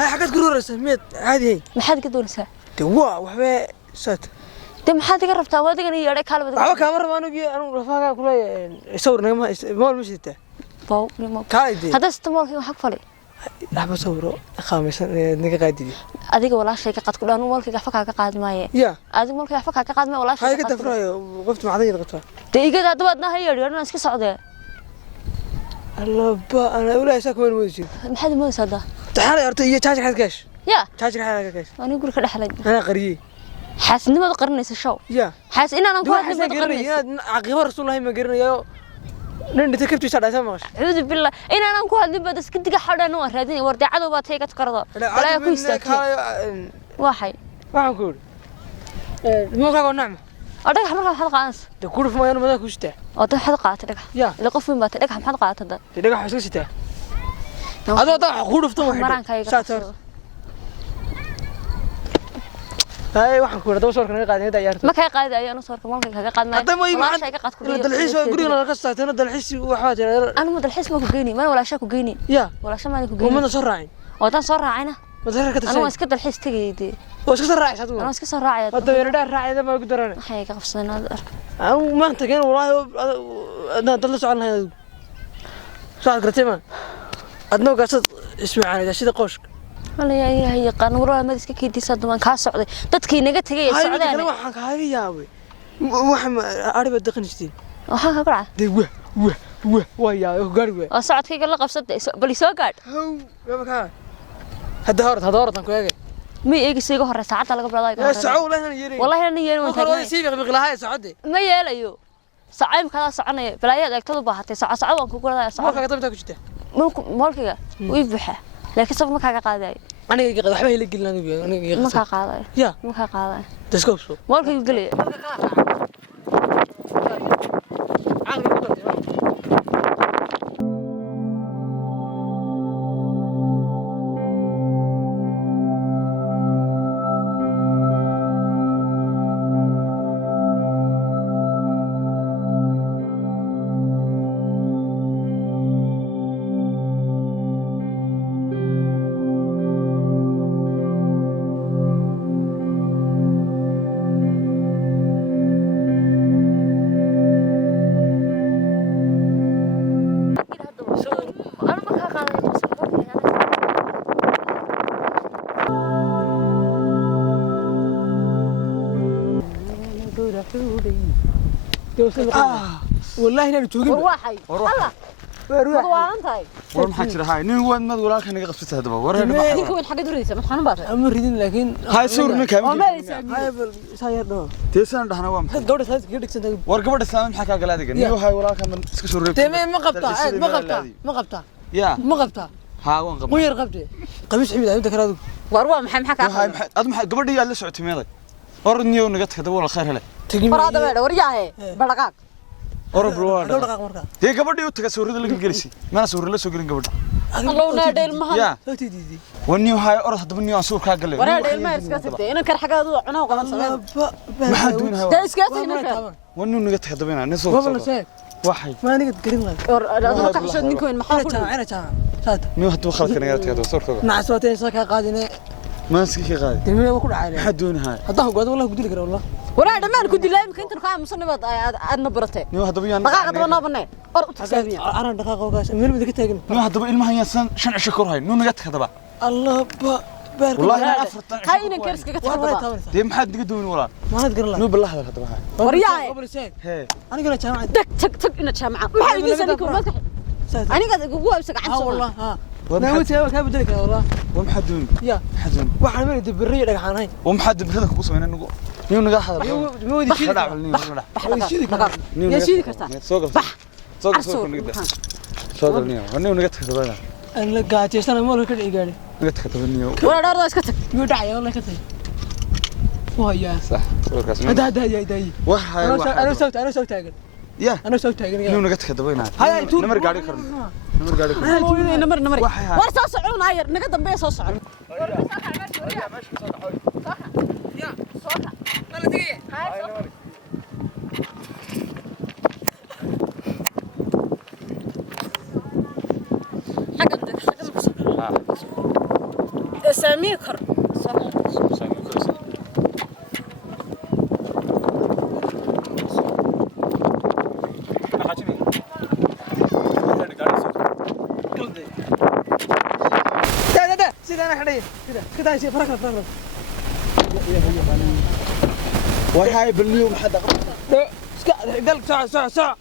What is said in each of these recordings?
هاي حاجات قرورة سميت عادي ما حد قدونسها توا وحبة سات ما حد قربتها وادق أنا يارك حال بدك عوا كاميرا ما نجي أنا رفاقة كله يصور ما المشيته باو نما كايدي هذا استمر في حق فلي أحب أصوره خامس نيجي قاعدين adiga walaashay ka qad ku dhaan walkayga xafka ka qaad maaye يا adiga walkayga xafka ka qaad maaye walaashay هاي كده فراي وقفت مع ذي قطة deegaada dabadna hayr aan iska socday الله با أنا ولا شاك وين موجود maxaad moodaysaa daa تعالى أرتي هي تاجر حد كاش ya تاجر حد كاش ani guri ka dhaxlay أنا قرية xaasidnimada qarinaysa show يا xaas inaan ku دو hadlin حسن bad قرية qarinaysa عقيبة رسول الله ما قرية يا نن تكبت شاد سامش cuudu billah inaan ku hadlin bad iska diga xadhan oo raadin war daacado baad hay ka qardo balaa ku istaagtay waxay waxaan ku ma qaabo nacma adag markaa xad qaans de kuruf ma yana madaa ku shita oo dad xad qaatay dhaga ya ila qof weyn baad dhaga maxad qaatay dad de dhaga xasu shita adoo dad kuruftan wax maraankayga saatar hay waxaan ku radaa sawirkan ay qaadeen ciyaarta ma kay qaadi ayaan sawirka malkay kaga qaadnay hadda ma walaashay ka qad ku dalxiis oo guriga la ka saatana dalxiis waxa jira أنا ما dalxiis ma ku geeyni ma walaasha ku geeyni ya walaasha ma ku geeyni umana soo raacin oo tan soo raacayna madara ka أنا tashay iska dalxiis tagayday oo iska soo raacay adigu أنا iska soo raacay hadda weerada raacayda ma ku daran waxay ka qabsanaa aan maanta keen wallahi dad la socon lahayd saad gartay ma adnoo gaasad ismaacaan sida qooshka wala yaa ilaahay yaqaan waraa ma iska kiidisa duman ka socday dadkii naga tagay ee socdaan waxaan kaaga yaabay waxaan ariba daqanistiin waxaan ka qara de waa yaa gaari waa oo socodkayga la qabsaday bal soo gaad haw gaba ka hadda hore tan ku eegay ma eegayso iga hore saacada laga bilaabay ee saco lahayn yeeray wallahi ana yeerin waan taagay si biqlahay sacade ma yeelayo saacay ma kala soconay balaayad agtadu baahatay saaca waan ku guradaa saaca ka tabta ku jirta malkiga way buuxa laakiin sabab ma kaaga qaaday aniga waxba ila gelin aniga ma ka qaaday ya ma ka qaaday daskooso malkiga galay والله أنا بتوقف وروحي الله وروحي ورم حكي هاي نين وين ما ولا كان يقصف هذا ورا ديك وين حق دريسه ما تخانوا بارك أمر ريدين لكن هاي صور منك هاي ساير ده تيسان ده أنا وام قبل ساير قدك سنتين ورقبة السلام حكى قلادك نيو هاي ولا كان سكسور ريب تمام ما قبطة يا ما قبطة ها وين قبطة وين قبطة قميص حميد عندك هذا وروح محم حكى هاي أدم قبل دي اللي سعت ميلك ور نيو نقطة كده ولا خير هلا فراد بيد ورياه بلقاك ور بروان دقيقة مرة هي قبل دي وتكسور ده اللي جلسي ما سور له سوق قبل الله نادي المهن يا صوتي دي ونيو هاي أرث دبني أنصور كاقل ورا ديل ما اسكتي انا كان حاجه عناه وقبل سنه ما حد وين هاي ده اسكتي نكر ونيو نقطة كده بينا نسوق واحد ما نقدر قريب لك ور تحشد نكو وين محافظ أنا تمام صاد نيو هتو خلك نقطة كده صور كده مع صوتين ساكا قادين ما سكي غادي تمام وكل عالي حد وين هاي هذا هو قاد والله قلت لك والله ورا دمان كنت لا يمكن انت كان مصنبات ادنا برتي نيو هذا بيان دقائق دبنا بنين اور تسابيع أنا دقيقة وقاس من بدك تاجن نيو هذا إلما هي سن شن شكر هاي نيو نقطة كده بقى الله بارك والله أنا أفرط هاي إن كرسك كتحضر دي محد قدوين ولا ما هذا قرلا نو بالله هذا كده هاي ورياه هي أنا قلت جامعة دك تك تك إن جامعة ما حد يجلس نكو ما أنا قاعد جوا بسك عن والله ها ومحد ناوي تسوي كيف بدك والله ومحد وين يا حزن واحد من الدبرية لك حناي ومحد بهذا كوسو هنا نقول نيو نقطة هذا مو دي شيء يا سيدي كرتا سوق سوق سوق نقدر سوق نيو نيو نقطة كده أنا قاعد أنا مو كده إيجاري نقطة كده نيو ولا دار اسكت مو داعي والله كده وهي صح سوق كاس هذا وح أنا سويت أجل يا أنا سويت أجل نيو نقطة كده بينا هاي نمر قاعد يكرم نمر قاعد يكرم نمر ورا صعون هاير نقدر بيه صعون سامي كر ده سيدي انا حريه كده شيء فرق وهاي باليوم حدا قلب ساعة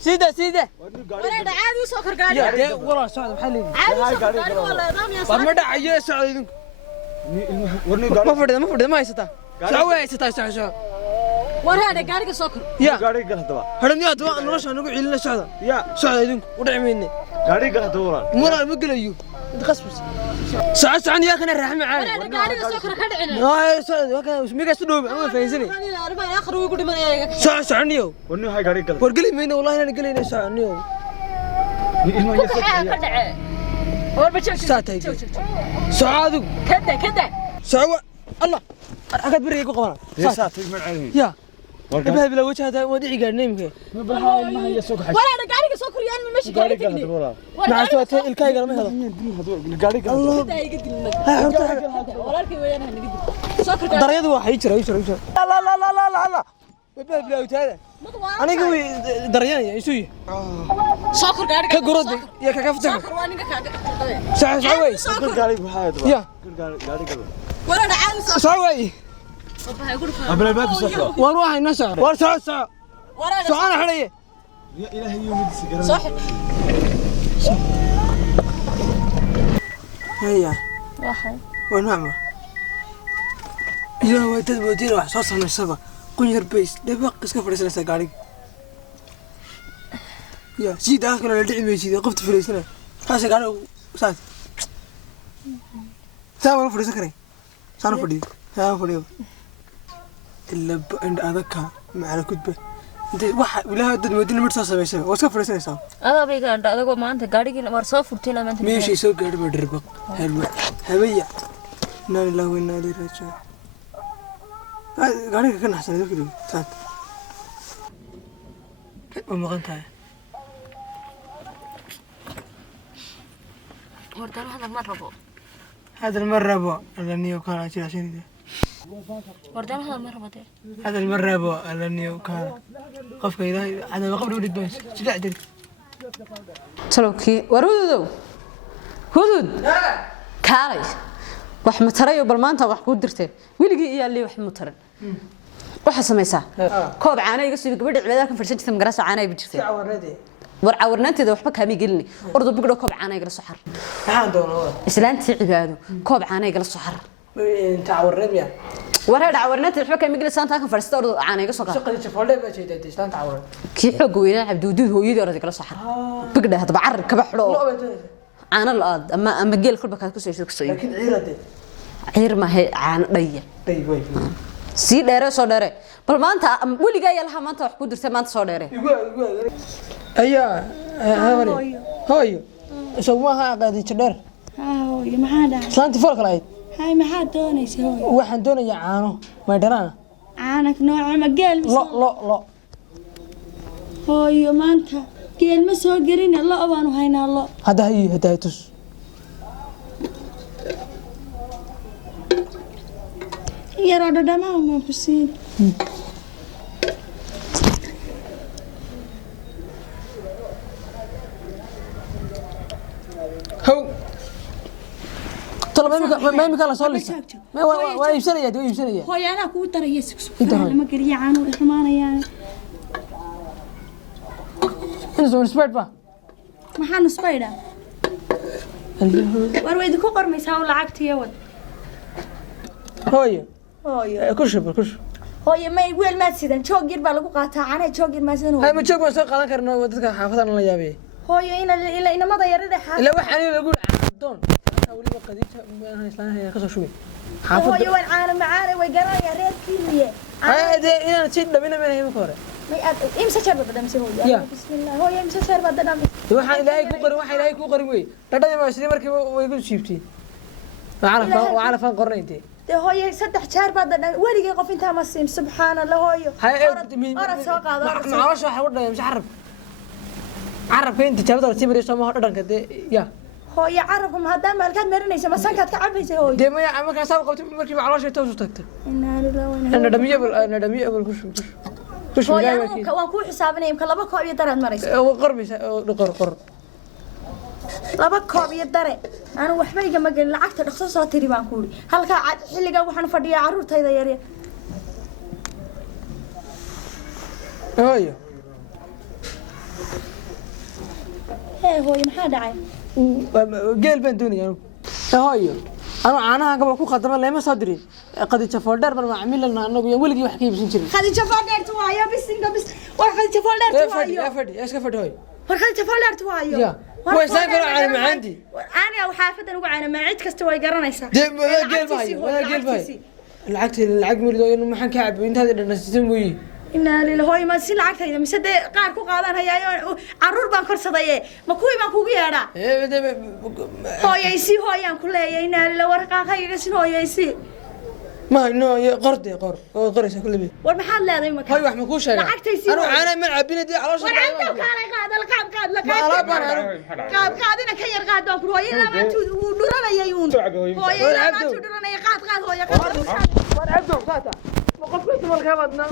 سيدة ولا عادي وسكر قاعد يا والله ساعة محلي عادي سكر قاعد ولا نظام يا ما دعي ساعة ورني ما فرد ما يستا ساعة ساعة ورا هذا قاعد سكر يا gaari gal hadaba هرني أدوان نرش أنا قاعد علنا ساعة ya ساعة يدين ودع مني gaari gal hadaba مرة مقليو تخصص ساعة يا أخي الرحمة عالي ولا قاعد سكر كدعنا هاي ساعة وكان ميجا سدوب أنا فايزني انا اربع اخر ويقول ما ساعة نيو warni hay gaari gal ورقلي مني والله أنا قلي ساعة نيو ilmo كل حاجه كدعه ور بشوف ساعة ساعة كده ساعة الله أكاد بري يقول قمرة ya saatay man caalimi يا ابها بلا وجه هذا وديعي قال نيمك ma bahay ma haya soo gaxay ولا انا قاعد سكر يعني ماشي gaari gal قاعد hadaba مع سوات الكاي قال ما هذا gaari gal ولكن وين هنقدر سكر دريد واحد يجرى لا ابها بلا وجه هذا أنا قوي دريان يسوي سكر قاعد كقرود يا كفتح سكر وانا قاعد ساعة وي gaari bahay hadaba يا gaari gal ولا انا عادي سكر ساعة وي abla baak soo واروح الناس ساعة ولا ساعة أنا حرية ya ilaahay yumid sigaran صح هيا واحد ونعمة إلى هو تدبودين واحد صوص من السبع كونير بيس دبق اسكا فريسنا ساقاري يا سيد آخر ولا دعي بيسيد قفت فريسنا هاسا قالوا سات سامر فريسنا كري سامر فريد سامر فريد إلا عند أذكى مع الكتبة أنت واحد ولا هاد المدينة مرتصة بيسا واسكا فريسنا سام هذا بيجا هذا ما أنت قاعد مر صفر تلا ما أنت ماشي سوق قاعد بدربق حلو هبية إنا لله وإنا إليه راجعون قاعد كنا حسنا ذوك دول سات وما قنتها وردان هذا مرة بو هذا المرة أبو النيو كان عشان عشان ده وردان هذا مرة بدي هذا المرة أبو النيو كان قف كذا أنا ما قبل ولد بس شجع دل تلوكي ورودو هدود كاري wax ma tarayo bal maanta wax ku dirtay wiligii iyo ali wax ma taran waxa sameeysa koob caana iga soo gabadh cibaada kan farsan jirtay magaraas caana ay bijirtay war caawirnaanteeda waxba kaami gelini ordo bigdo koob caana iga soo xar maxaan doonaa islaantii cibaado koob caana iga soo xar inta caawirnad miya wareed caawirnaanteeda waxba kaami gelin saanta kan farsan ordo caana iga soo qaa shaqadii jafoole ba jeeday islaanta caawirad kii xoog weynaa cabduudid hooyadii ordo iga soo xar bigda hadba carr kaba xidho caana la-aad ama geel kulba ka soo sheegay laakiin ciirade ciir ma hay caana dhaya way si dheere soo dheere bal maanta waliga ayaa laha maanta wax ku dirtay maanta soo dheere ayaa hooyo soo ma aha qaadi jadheer hooyo maxaa dhahay islaantii fool kale ahayd hay maxaa doonaysaa hooyo waxaan doonayaa caano maydhanaana caana nooca ma geel lo hooyo maanta geel ma soo gelina lo baanu haynaa lo hadda hay tus yaroo dhadhamaa ma ku siin how طلب ما يمكن لا soo lisa ma waa iibsanaya hooyo anaa kuu daraya lama geliya caano ay xumaanayaan inta soo spread ba maxaa nusbayda war way idinku qormaysaa lacagtiya wad hooyo hooyo kush hooyo may weel maad sidan joog yar baa lagu qaataa caanaha joog yar maad sidan hay ma joog baan soo qaadan karnaa dadka xaafadan la yaabay hooyo ila inamada yarida xaafad ila waxaan lagu doon waliba qadiija ma islaanahay ka soo shubay xaafad hooyo waan caano macaan way garanayaan reerkiiniye hade inaan si dhabina ma hayno kore may aad imsa jeer badan si hooyo bismillah hooyo imsa jeer badan waxaan ilaahay ku qarin way dhadhay ma sidii markii way ku siibtay وعلى فان قرنتي هوي صدح جار بعد ولي قف انت ما سيم سبحان الله هوي أرد سوق هذا معاش واحد ولا مش عرب عرب فين انت جابت ولا تبري سما هذا كده يا hooyo carabka ma haddaan maalkaad marinaysa masankaad ka cabaysa hooyo dee maya markaa saa qabtay markii macalooshay toos u tagtay nadhamiye abal kush hooyo waan kuu xisaabinaya imka 2 koob iyo daraad maraysa qormaysa qor 2 koob iyo dare anu waxba igama gelin lacagta dhaqso soo tiri baan ku uri halka xilliga waxaan fadhiyaa carruurtayda yar yar hooyo hooyo maxaa dhacay geel baan doonayaa hooyo أنا قبل كوخ خطر الله ما صدري قد يشوفوا بل ما عمل لنا أنه ولقي وحكي بس نشري قد يشوفوا دار توايا بس إنك بس وقد يشوفوا دار توايا يا فدي إيش كفد هاي وقد يشوفوا دار توايا يا هو ساكر على ما عندي أنا وحافظ أنا وأنا ما عيد كستوي قرنا يسا قلب هاي العقد مريض إنه ما حن كعب وأنت هذا الناس تسوي إن للهوي ما سيل عقد هيدا مسد قار كو قادان هيا عرور بان كرسدايه ما كوي ما كوغي يرا هويسي هويان كليه إن لو ورقا خيغسن هويسي ما إنه قريش كل بي والمحل لا ذي مكان هاي واحد مكوش أنا ملعب بينا دي على وأنا عندك أنا قاعدين كير قاعد أكل هوي لا ما تدورنا يجون هوي لا ما تدورنا يقاد هوي وأنا عبدو قاتا وقفت مالك هذا